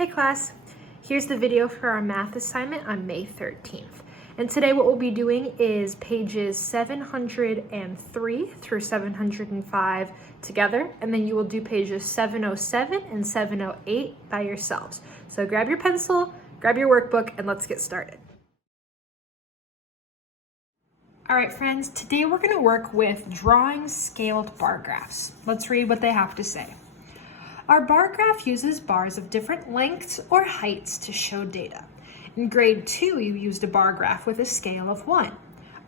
Hey class, here's the video for our math assignment on May 13th. And today what we'll be doing is pages 703 through 705 together, and then you will do pages 707 and 708 by yourselves. So grab your pencil, grab your workbook, and let's get started. All right, friends, today we're going to work with drawing scaled bar graphs. Let's read what they have to say. Our bar graph uses bars of different lengths or heights to show data. In grade 2, you used a bar graph with a scale of 1.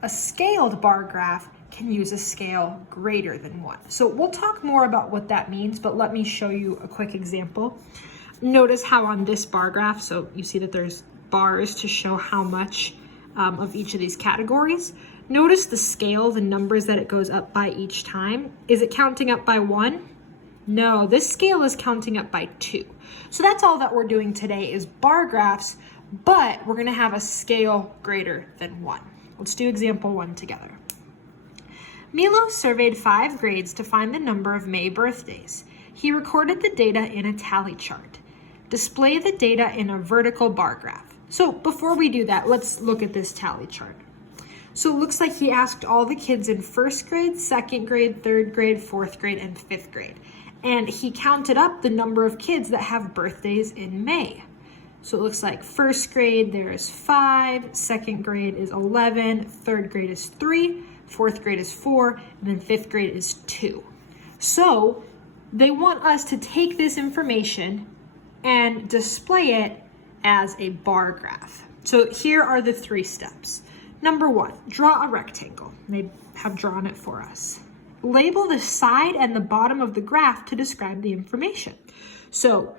A scaled bar graph can use a scale greater than 1. So we'll talk more about what that means, but let me show you a quick example. Notice how on this bar graph, so you see that there's bars to show how much of each of these categories. Notice the scale, the numbers that it goes up by each time. Is it counting up by 1? No, this scale is counting up by 2. So that's all that we're doing today is bar graphs, but we're gonna have a scale greater than 1. Let's do example 1 together. Milo surveyed 5 grades to find the number of May birthdays. He recorded the data in a tally chart. Display the data in a vertical bar graph. So before we do that, let's look at this tally chart. So it looks like he asked all the kids in 1st grade, 2nd grade, 3rd grade, 4th grade, and 5th grade. And he counted up the number of kids that have birthdays in May. So it looks like 1st grade, there is 5, 2nd grade is 11, 3rd grade is 3, 4th grade is 4, and then 5th grade is 2. So they want us to take this information and display it as a bar graph. So here are the 3 steps. Number 1, draw a rectangle. They have drawn it for us. Label the side and the bottom of the graph to describe the information. So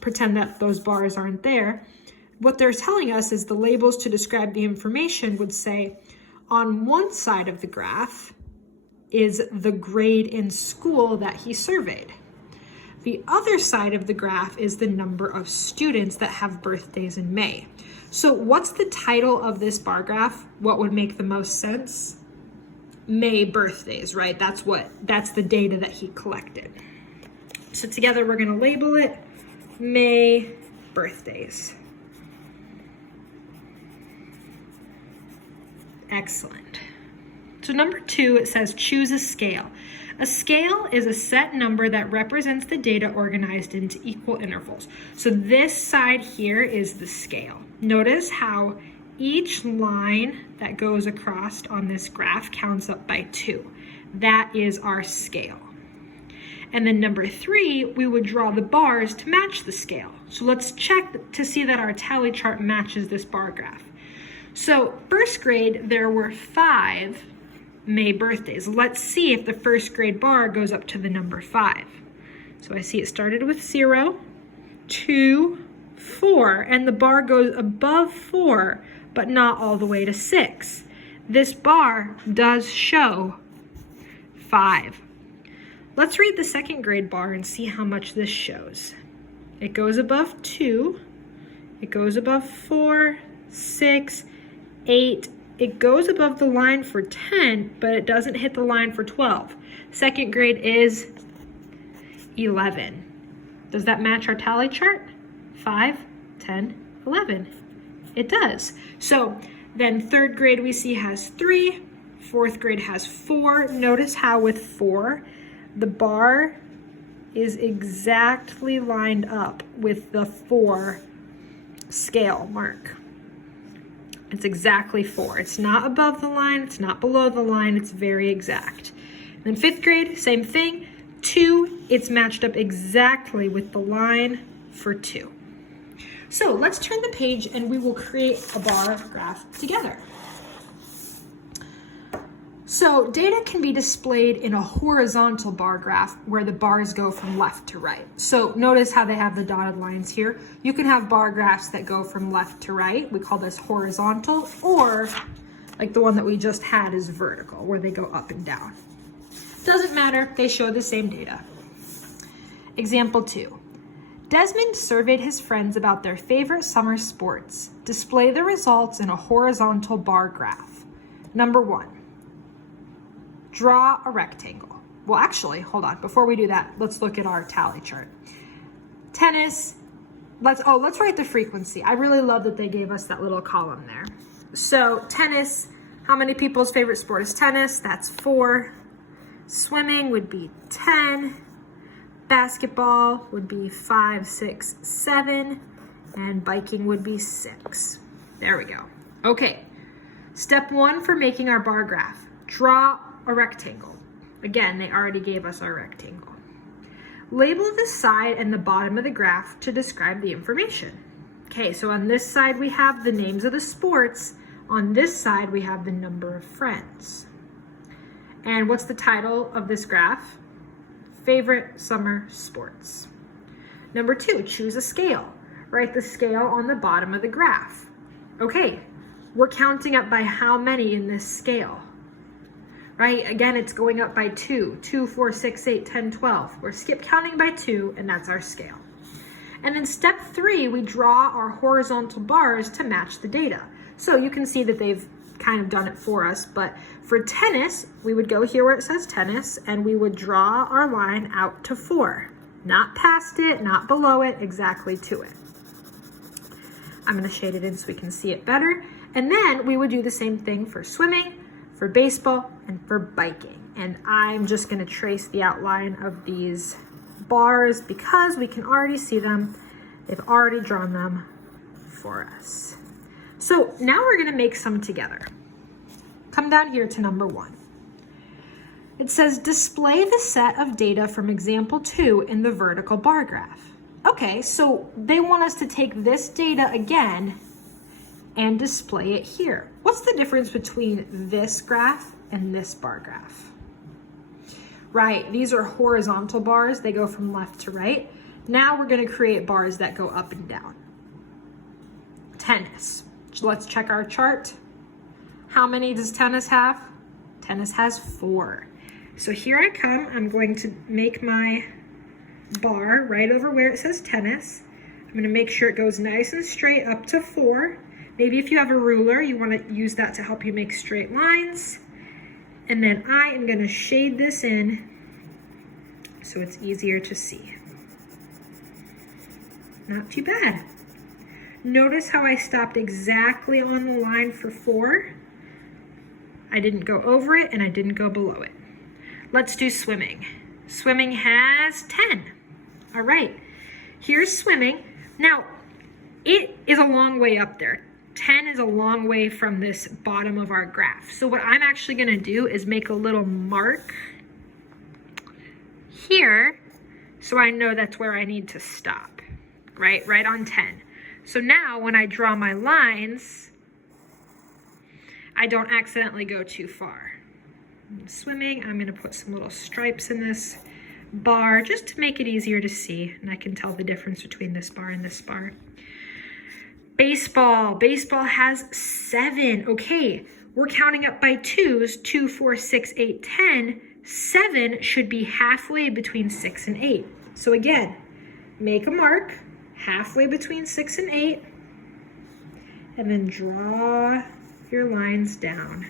pretend that those bars aren't there. What they're telling us is the labels to describe the information would say, on one side of the graph is the grade in school that he surveyed. The other side of the graph is the number of students that have birthdays in May. So what's the title of this bar graph? What would make the most sense? May birthdays, right? That's the data that he collected. So together we're going to label it May birthdays. Excellent. So number 2, it says choose a scale. A scale is a set number that represents the data organized into equal intervals. So this side here is the scale. Notice how each line that goes across on this graph counts up by 2. That is our scale. And then number 3, we would draw the bars to match the scale. So let's check to see that our tally chart matches this bar graph. So 1st grade, there were 5 May birthdays. Let's see if the 1st grade bar goes up to the number 5. So I see it started with 0, 2, 4, and the bar goes above 4, but not all the way to 6. This bar does show 5. Let's read the 2nd grade bar and see how much this shows. It goes above 2, it goes above 4, 6, 8, it goes above the line for 10, but it doesn't hit the line for 12. 2nd grade is 11. Does that match our tally chart? 5, 10, 11. It does. So then 3rd grade we see has 3, 4th grade has 4. Notice how with 4, the bar is exactly lined up with the 4 scale mark. It's exactly 4. It's not above the line, it's not below the line, it's very exact. And then 5th grade, same thing. 2, it's matched up exactly with the line for 2. So let's turn the page and we will create a bar graph together. So data can be displayed in a horizontal bar graph where the bars go from left to right. So notice how they have the dotted lines here. You can have bar graphs that go from left to right. We call this horizontal, or like the one that we just had is vertical, where they go up and down. Doesn't matter, they show the same data. Example 2. Desmond surveyed his friends about their favorite summer sports. Display the results in a horizontal bar graph. Number 1. Draw a rectangle. Well, actually, hold on. Before we do that, let's look at our tally chart. Tennis, let's write the frequency. I really love that they gave us that little column there. So tennis, how many people's favorite sport is tennis? That's 4. Swimming would be 10. Basketball would be 5, 6, 7. And biking would be 6. There we go. Okay, step 1 for making our bar graph. Draw a rectangle. Again, they already gave us our rectangle. Label the side and the bottom of the graph to describe the information. Okay, so on this side we have the names of the sports. On this side we have the number of friends. And what's the title of this graph? Favorite summer sports. Number 2, choose a scale. Write the scale on the bottom of the graph. Okay, we're counting up by how many in this scale? Right, again, it's going up by 2. 2, 4, 6, 8, 10, 12. We're skip counting by 2, and that's our scale. And then step 3, we draw our horizontal bars to match the data. So you can see that they've kind of done it for us, but for tennis, we would go here where it says tennis, and we would draw our line out to 4. Not past it, not below it, exactly to it. I'm gonna shade it in so we can see it better. And then we would do the same thing for swimming, for baseball, and for biking. And I'm just gonna trace the outline of these bars because we can already see them. They've already drawn them for us. So now we're gonna make some together. Come down here to number 1. It says display the set of data from example 2 in the vertical bar graph. Okay, so they want us to take this data again and display it here. What's the difference between this graph and this bar graph? Right, these are horizontal bars. They go from left to right. Now we're gonna create bars that go up and down. Tennis. Let's check our chart. How many does tennis have? Tennis has 4. So here I come. I'm going to make my bar right over where it says tennis. I'm gonna make sure it goes nice and straight up to 4. Maybe if you have a ruler, you wanna use that to help you make straight lines. And then I am gonna shade this in so it's easier to see. Not too bad. Notice how I stopped exactly on the line for 4. I didn't go over it and I didn't go below it. Let's do swimming. Swimming has 10. All right, here's swimming. Now, it is a long way up there. 10 is a long way from this bottom of our graph. So what I'm actually gonna do is make a little mark here so I know that's where I need to stop, right on 10. So now when I draw my lines, I don't accidentally go too far. Swimming, I'm gonna put some little stripes in this bar just to make it easier to see, and I can tell the difference between this bar and this bar. Baseball has 7. Okay, we're counting up by 2s, 2, 4, 6, 8, 10. 7 should be halfway between 6 and 8. So again, make a mark halfway between 6 and 8, and then draw your lines down.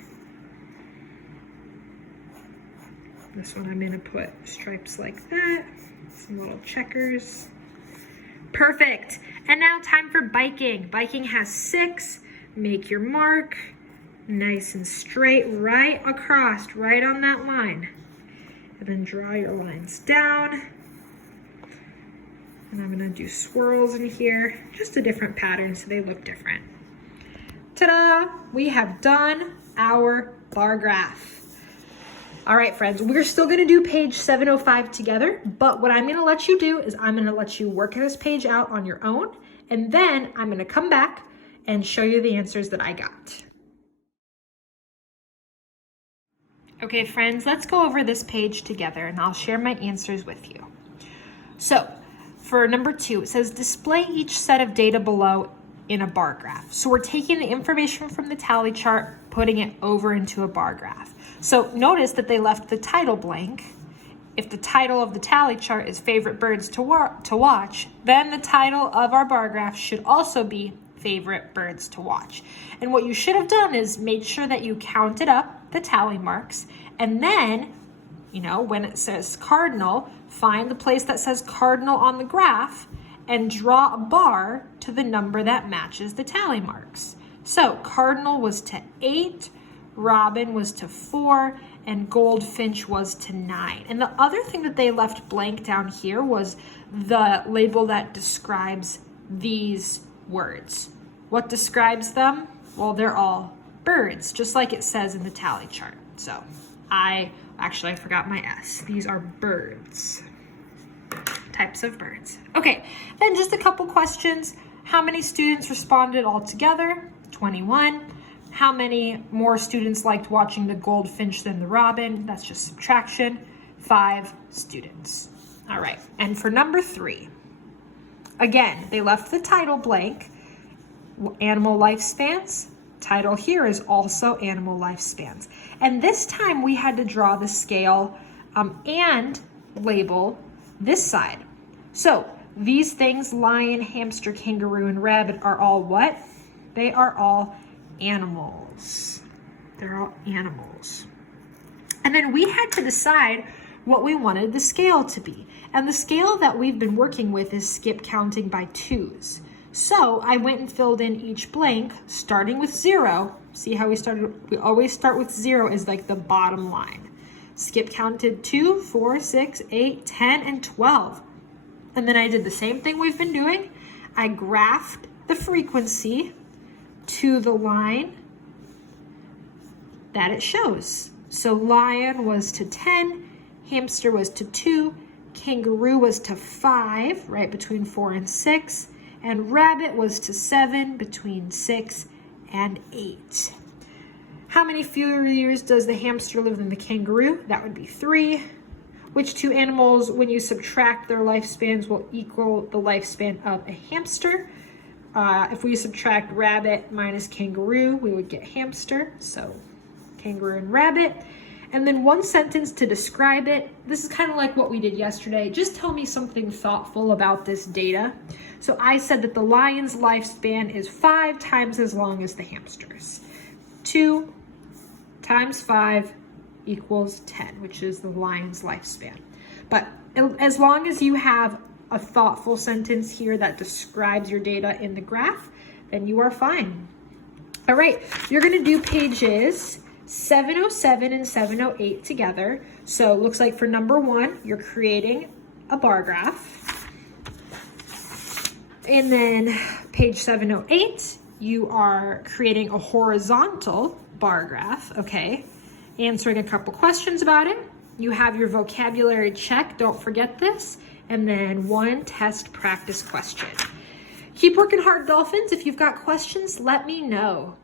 This one I'm gonna put stripes like that, some little checkers. Perfect. And now time for biking. Biking has 6. Make your mark nice and straight right across, right on that line. And then draw your lines down. And I'm gonna do swirls in here, just a different pattern so they look different. Ta-da! We have done our bar graph. All right, friends, we're still gonna do page 705 together, but what I'm gonna let you do is I'm gonna let you work this page out on your own, and then I'm gonna come back and show you the answers that I got. Okay, friends, let's go over this page together and I'll share my answers with you. So, for number 2, it says display each set of data below in a bar graph. So we're taking the information from the tally chart, putting it over into a bar graph. So notice that they left the title blank. If the title of the tally chart is favorite birds to watch, then the title of our bar graph should also be favorite birds to watch. And what you should have done is made sure that you counted up the tally marks, and then, you know, when it says cardinal, find the place that says cardinal on the graph and draw a bar to the number that matches the tally marks. So Cardinal was to 8, Robin was to 4, and Goldfinch was to 9. And the other thing that they left blank down here was the label that describes these words. What describes them? Well, they're all birds, just like it says in the tally chart. So I forgot my S. These are birds. Types of birds. Okay, then just a couple questions. How many students responded all together? 21. How many more students liked watching the Goldfinch than the Robin? That's just subtraction. 5 students. All right, and for number 3, again, they left the title blank. Animal lifespans. Title here is also animal lifespans. And this time we had to draw the scale and label this side. So these things, lion, hamster, kangaroo, and rabbit, are all what? They are all animals. They're all animals. And then we had to decide what we wanted the scale to be. And the scale that we've been working with is skip counting by 2s. So I went and filled in each blank, starting with 0. See how we started? We always start with 0 as like the bottom line. Skip counted 2, 4, 6, 8, 10, and 12. And then I did the same thing we've been doing. I graphed the frequency to the line that it shows. So lion was to 10, hamster was to 2, kangaroo was to 5, right between 4 and 6, and rabbit was to 7, between 6 and 8. How many fewer years does the hamster live than the kangaroo? That would be 3. Which 2 animals, when you subtract their lifespans, will equal the lifespan of a hamster? If we subtract rabbit minus kangaroo, we would get hamster. So kangaroo and rabbit. And then one sentence to describe it. This is kind of like what we did yesterday. Just tell me something thoughtful about this data. So I said that the lion's lifespan is 5 times as long as the hamster's. 2 times 5 equals 10, which is the lion's lifespan. But as long as you have a thoughtful sentence here that describes your data in the graph, then you are fine. All right, you're gonna do pages 707 and 708 together. So it looks like for number 1, you're creating a bar graph. And then page 708, you are creating a horizontal bar graph, okay? Answering a couple questions about it. You have your vocabulary check, don't forget this. And then 1 test practice question. Keep working hard, Dolphins. If you've got questions, let me know.